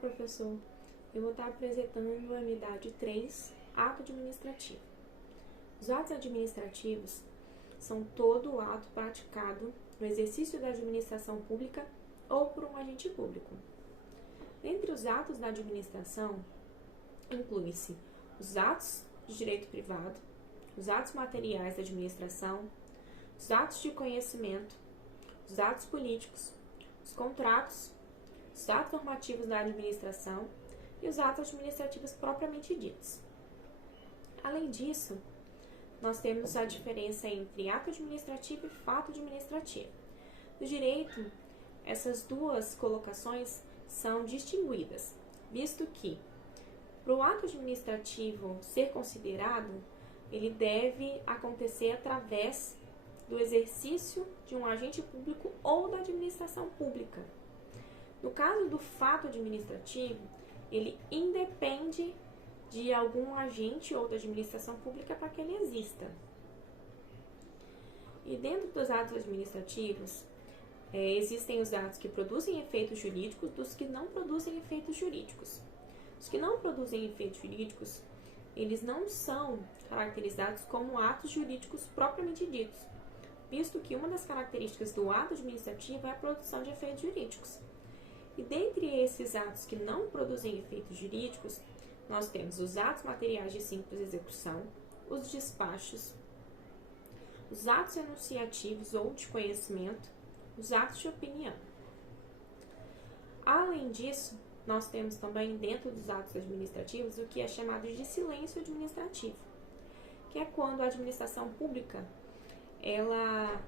professor. Eu vou estar apresentando a unidade 3, ato administrativo. Os atos administrativos são todo o ato praticado no exercício da administração pública ou por um agente público. Entre os atos da administração, inclui-se os atos de direito privado, os atos materiais da administração, os atos de conhecimento, os atos políticos, os contratos, os atos normativos da administração e os atos administrativos propriamente ditos. Além disso, nós temos a diferença entre ato administrativo e fato administrativo. No direito, essas duas colocações são distinguidas, visto que, para o ato administrativo ser considerado, ele deve acontecer através do exercício de um agente público ou da administração pública. No caso do fato administrativo, ele independe de algum agente ou da administração pública para que ele exista. E dentro dos atos administrativos, existem os atos que produzem efeitos jurídicos dos que não produzem efeitos jurídicos. Os que não produzem efeitos jurídicos, eles não são caracterizados como atos jurídicos propriamente ditos, visto que uma das características do ato administrativo é a produção de efeitos jurídicos. E dentre esses atos que não produzem efeitos jurídicos, nós temos os atos materiais de simples execução, os despachos, os atos enunciativos ou de conhecimento, os atos de opinião. Além disso, nós temos também dentro dos atos administrativos o que é chamado de silêncio administrativo, que é quando a administração pública ela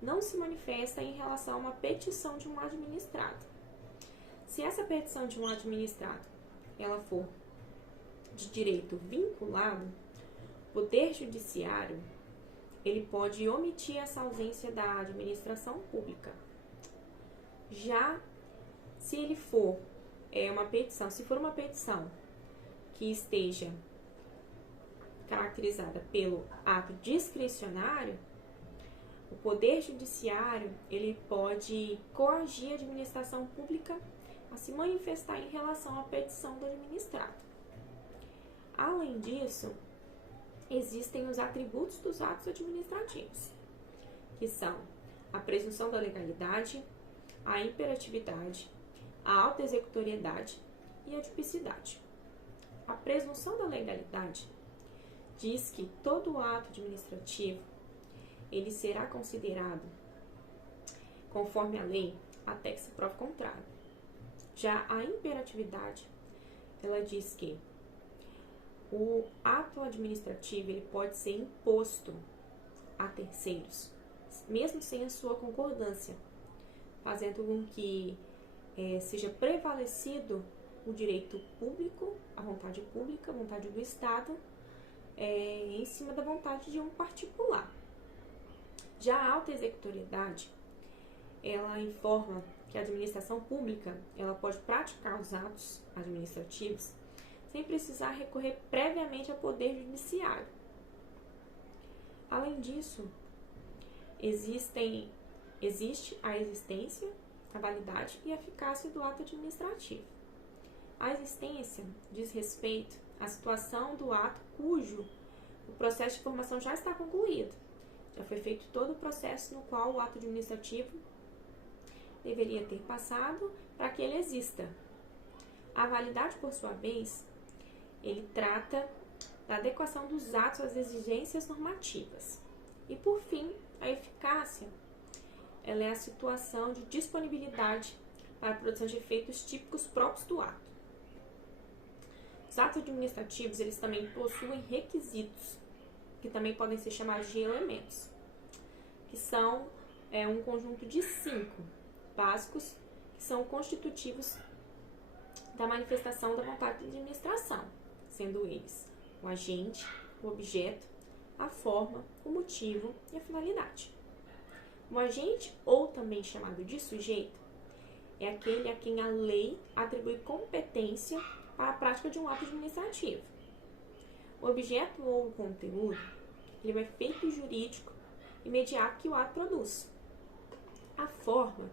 não se manifesta em relação a uma petição de um administrado. Se essa petição de um administrado ela for de direito vinculado, o Poder Judiciário ele pode omitir essa ausência da administração pública. Já se ele for se for uma petição que esteja caracterizada pelo ato discricionário, o Poder Judiciário ele pode coagir a administração pública a se manifestar em relação à petição do administrado. Além disso, existem os atributos dos atos administrativos, que são a presunção da legalidade, a imperatividade, a autoexecutoriedade e a tipicidade. A presunção da legalidade diz que todo ato administrativo ele será considerado conforme a lei até que se prove o contrário. Já a imperatividade, ela diz que o ato administrativo ele pode ser imposto a terceiros, mesmo sem a sua concordância, fazendo com que seja prevalecido o direito público, a vontade pública, a vontade do Estado, em cima da vontade de um particular. Já a autoexecutoriedade, ela informa que a administração pública ela pode praticar os atos administrativos sem precisar recorrer previamente ao Poder Judiciário. Além disso, existe a existência, a validade e a eficácia do ato administrativo. A existência diz respeito à situação do ato cujo o processo de formação já está concluído. Já foi feito todo o processo no qual o ato administrativo deveria ter passado para que ele exista. A validade, por sua vez, ele trata da adequação dos atos às exigências normativas. E, por fim, a eficácia, ela é a situação de disponibilidade para a produção de efeitos típicos próprios do ato. Os atos administrativos, eles também possuem requisitos, que também podem ser chamados de elementos, que são um conjunto de 5 básicos, que são constitutivos da manifestação da vontade de administração, sendo eles o agente, o objeto, a forma, o motivo e a finalidade. O agente, ou também chamado de sujeito, é aquele a quem a lei atribui competência para a prática de um ato administrativo. O objeto ou o conteúdo, ele é o efeito jurídico imediato que o ato produz. A forma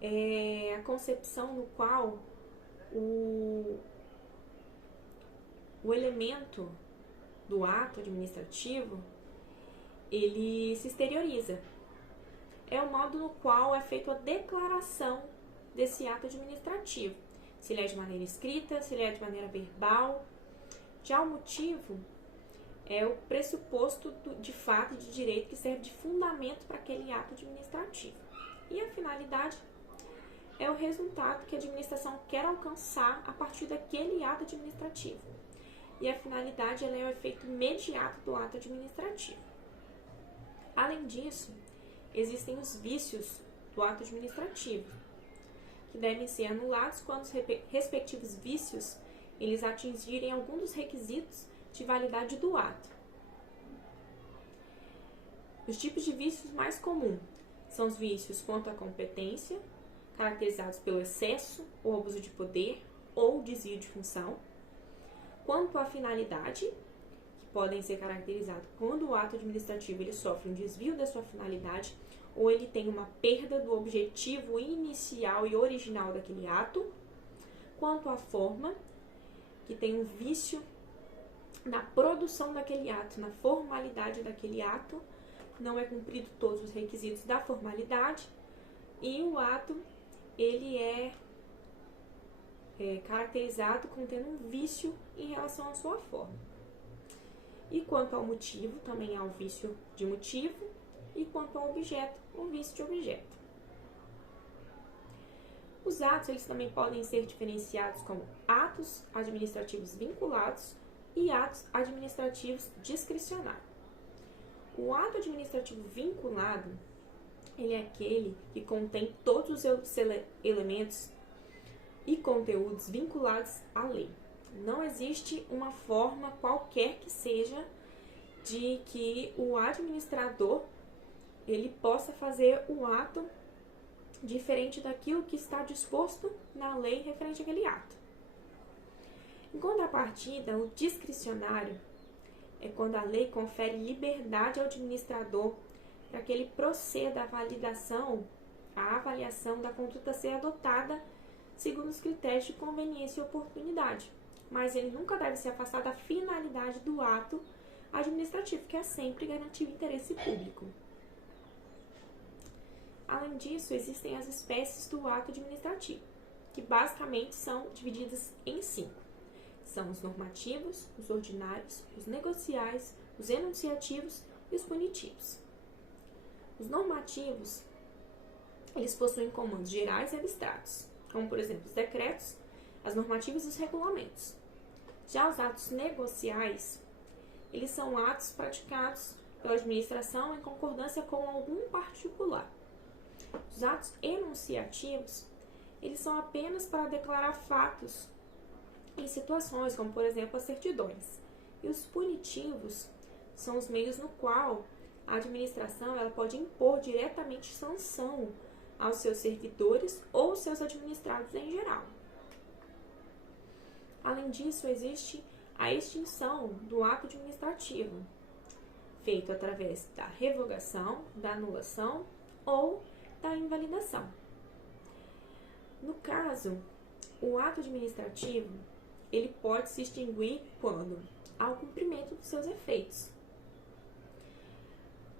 é a concepção no qual o elemento do ato administrativo, ele se exterioriza. É o modo no qual é feita a declaração desse ato administrativo. Se ele é de maneira escrita, se ele é de maneira verbal. Já o motivo é o pressuposto de fato e de direito que serve de fundamento para aquele ato administrativo. E a finalidade é o resultado que a administração quer alcançar a partir daquele ato administrativo. E a finalidade ela é o efeito imediato do ato administrativo. Além disso, existem os vícios do ato administrativo, que devem ser anulados quando os respectivos vícios eles atingirem algum dos requisitos de validade do ato. Os tipos de vícios mais comuns são os vícios quanto à competência, caracterizados pelo excesso ou abuso de poder ou desvio de função, quanto à finalidade, que podem ser caracterizados quando o ato administrativo ele sofre um desvio da sua finalidade ou ele tem uma perda do objetivo inicial e original daquele ato, quanto à forma, que tem um vício na produção daquele ato, na formalidade daquele ato, não é cumprido todos os requisitos da formalidade e o ato ele é caracterizado como tendo um vício em relação à sua forma. E quanto ao motivo, também há o vício de motivo, e quanto ao objeto, o vício de objeto. Os atos eles também podem ser diferenciados como atos administrativos vinculados e atos administrativos discricionários. O ato administrativo vinculado ele é aquele que contém todos os elementos e conteúdos vinculados à lei. Não existe uma forma qualquer que seja de que o administrador ele possa fazer o ato diferente daquilo que está disposto na lei referente àquele ato. Em contrapartida, o discricionário é quando a lei confere liberdade ao administrador para que ele proceda à avaliação da conduta a ser adotada segundo os critérios de conveniência e oportunidade. Mas ele nunca deve se afastar da finalidade do ato administrativo, que é sempre garantir o interesse público. Além disso, existem as espécies do ato administrativo, que basicamente são divididas em 5. São os normativos, os ordinários, os negociais, os enunciativos e os punitivos. Os normativos, eles possuem comandos gerais e abstratos, como por exemplo os decretos, as normativas e os regulamentos. Já os atos negociais, eles são atos praticados pela administração em concordância com algum particular. Os atos enunciativos, eles são apenas para declarar fatos em situações, como por exemplo as certidões. E os punitivos são os meios no qual a administração ela pode impor diretamente sanção aos seus servidores ou seus administrados em geral. Além disso, existe a extinção do ato administrativo, feito através da revogação, da anulação ou da invalidação. No caso, o ato administrativo ele pode se extinguir quando há o cumprimento dos seus efeitos,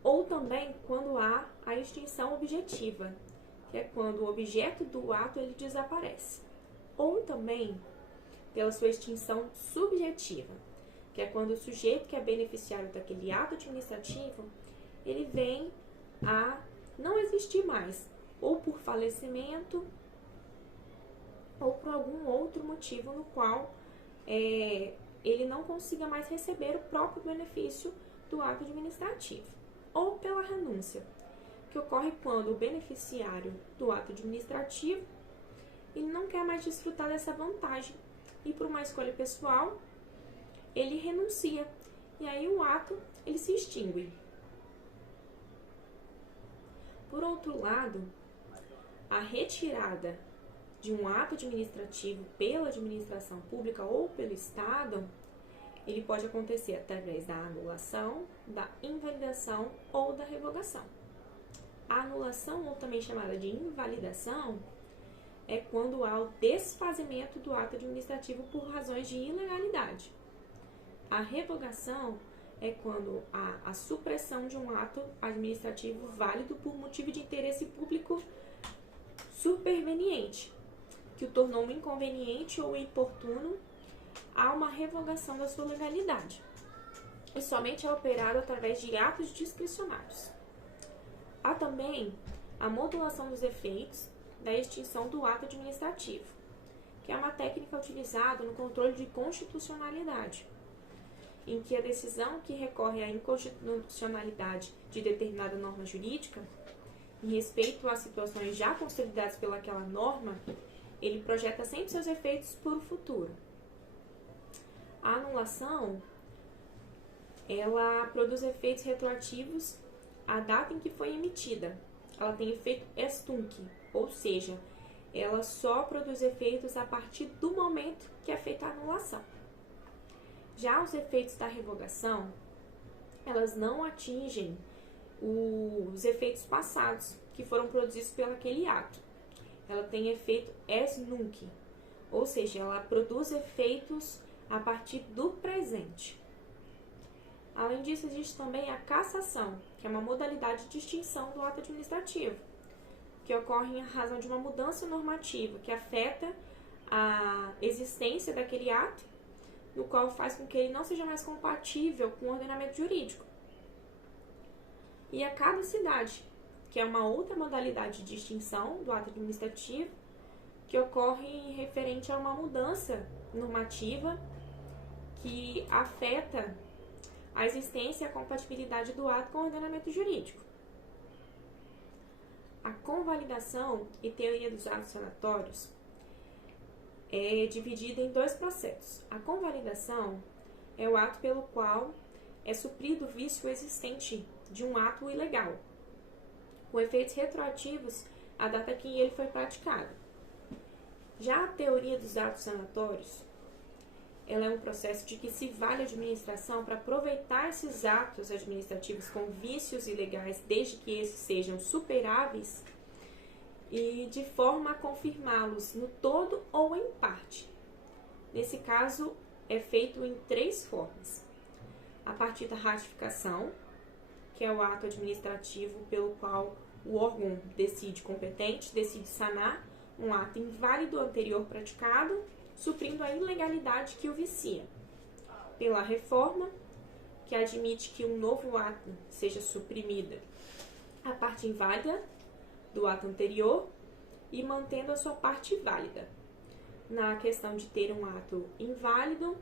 ou também quando há a extinção objetiva, que é quando o objeto do ato ele desaparece, ou também pela sua extinção subjetiva, que é quando o sujeito que é beneficiário daquele ato administrativo ele vem a não existir mais, ou por falecimento, ou por algum outro motivo no qual ele não consiga mais receber o próprio benefício do ato administrativo, ou pela renúncia, que ocorre quando o beneficiário do ato administrativo ele não quer mais desfrutar dessa vantagem e por uma escolha pessoal ele renuncia e aí o ato ele se extingue. Por outro lado, a retirada de um ato administrativo pela administração pública ou pelo Estado, ele pode acontecer através da anulação, da invalidação ou da revogação. A anulação, ou também chamada de invalidação, é quando há o desfazimento do ato administrativo por razões de ilegalidade. A revogação é quando há a supressão de um ato administrativo válido por motivo de interesse público superveniente, que o tornou inconveniente ou importuno, há uma revogação da sua legalidade. E somente é operado através de atos discricionários. Há também a modulação dos efeitos da extinção do ato administrativo, que é uma técnica utilizada no controle de constitucionalidade, em que a decisão que recorre à inconstitucionalidade de determinada norma jurídica, em respeito às situações já consolidadas pelaquela norma, ele projeta sempre seus efeitos para o futuro. A anulação, ela produz efeitos retroativos à data em que foi emitida. Ela tem efeito ex tunc, ou seja, ela só produz efeitos a partir do momento que é feita a anulação. Já os efeitos da revogação, elas não atingem os efeitos passados que foram produzidos pelo aquele ato. Ela tem efeito ex nunc, ou seja, ela produz efeitos a partir do presente. Além disso, existe também a cassação, que é uma modalidade de extinção do ato administrativo, que ocorre em razão de uma mudança normativa que afeta a existência daquele ato, no qual faz com que ele não seja mais compatível com o ordenamento jurídico. E a caducidade, que é uma outra modalidade de extinção do ato administrativo, que ocorre referente a uma mudança normativa que afeta a existência e a compatibilidade do ato com o ordenamento jurídico. A convalidação e teoria dos atos sanatórios é dividida em dois processos. A convalidação é o ato pelo qual é suprido o vício existente de um ato ilegal, com efeitos retroativos à data que ele foi praticado. Já a teoria dos atos sanatórios, ela é um processo de que se vale a administração para aproveitar esses atos administrativos com vícios ilegais, desde que esses sejam superáveis, e de forma a confirmá-los no todo ou em parte. Nesse caso, é feito em três formas. A partir da ratificação, que é o ato administrativo pelo qual o órgão competente decide sanar um ato inválido anterior praticado, suprindo a ilegalidade que o vicia. Pela reforma, que admite que um novo ato seja suprimida a parte inválida do ato anterior e mantendo a sua parte válida. Na questão de ter um ato inválido,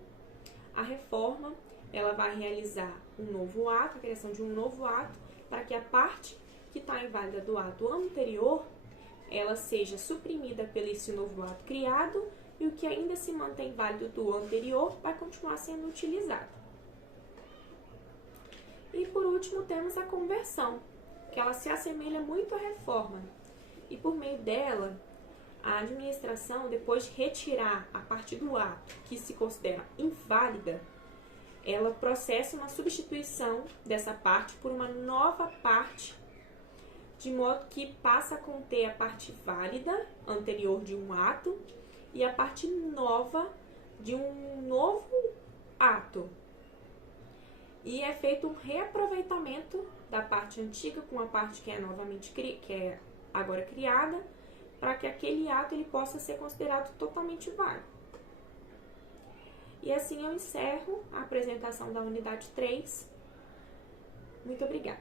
a reforma ela vai realizar um novo ato, a criação de um novo ato, para que a parte que está inválida do ato anterior, ela seja suprimida pelo esse novo ato criado, e o que ainda se mantém válido do anterior vai continuar sendo utilizado. E por último temos a conversão, que ela se assemelha muito à reforma, e por meio dela, a administração, depois de retirar a parte do ato que se considera inválida, ela processa uma substituição dessa parte por uma nova parte, de modo que passa a conter a parte válida anterior de um ato e a parte nova de um novo ato. E é feito um reaproveitamento da parte antiga com a parte que é agora criada, para que aquele ato ele possa ser considerado totalmente válido. E assim eu encerro a apresentação da unidade 3. Muito obrigada.